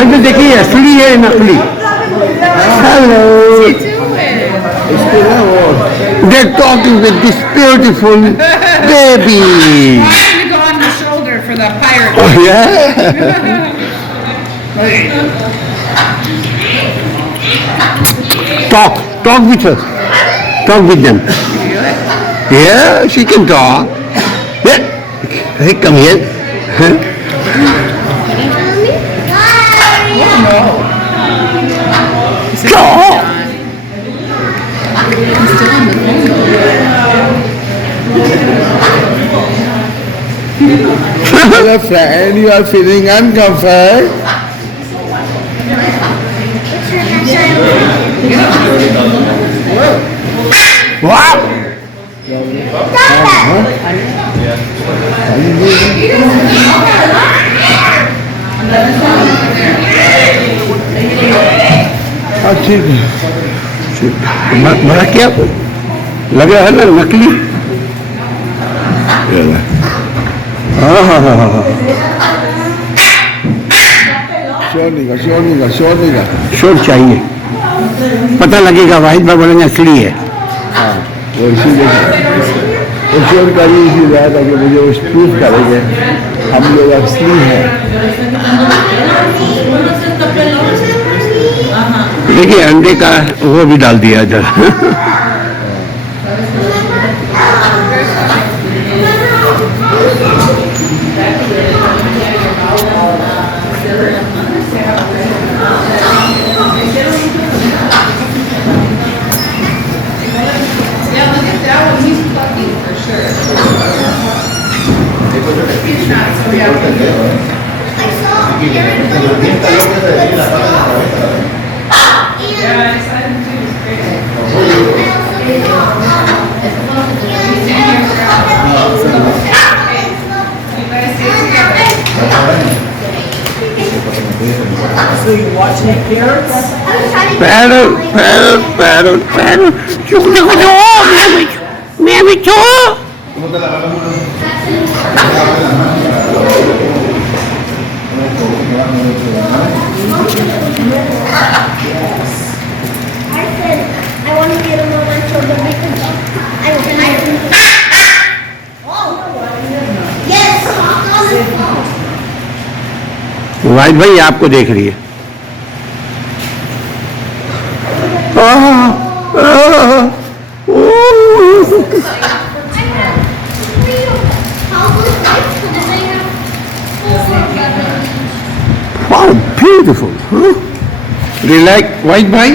भाई तो देखिए असली है नकली। Hello. They're talking with this beautiful baby. Trying to go on the shoulder for the pirate. Oh yeah. Talk with her. Talk with them. Yeah, she can talk. Yeah. Hey, come here. Huh? Talk. Hello friend, you are feeling uncomfort. Wow. ठीक है। मरा क्या लग रहा है ना नकली। शोर चाहिए, पता लगेगा वाहिद भाई बोलेंगे असली है। हाँ वो इसीलिए वो शोर का भी इसीलिए आया था कि मुझे उस प्रूफ करेंगे हम लोग असली हैं। देखिए अंडे का वो भी डाल दिया इधर। So you watching parrots? Parrot. I said I want to get a moment so that we can talk. Yes, on the phone. वाहिद भाई आपको देख रही है। Wow, beautiful. Huh? Do you like white bhai?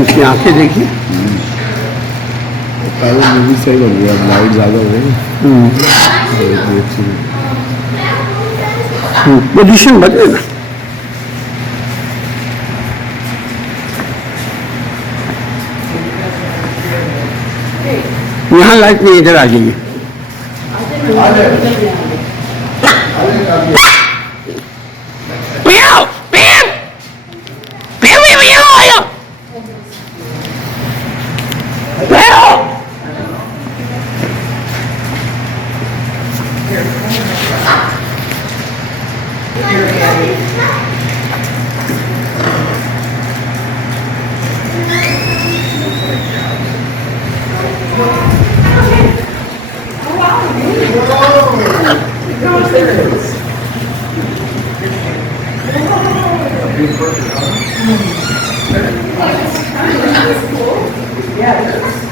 उसकी आंखें देखिए। पहले मूवी सही लग रही है, लाइट ज़्यादा हो गई। पोजीशन बदले ना। यहाँ लाइट नहीं, इधर आ जाइए। Yeah.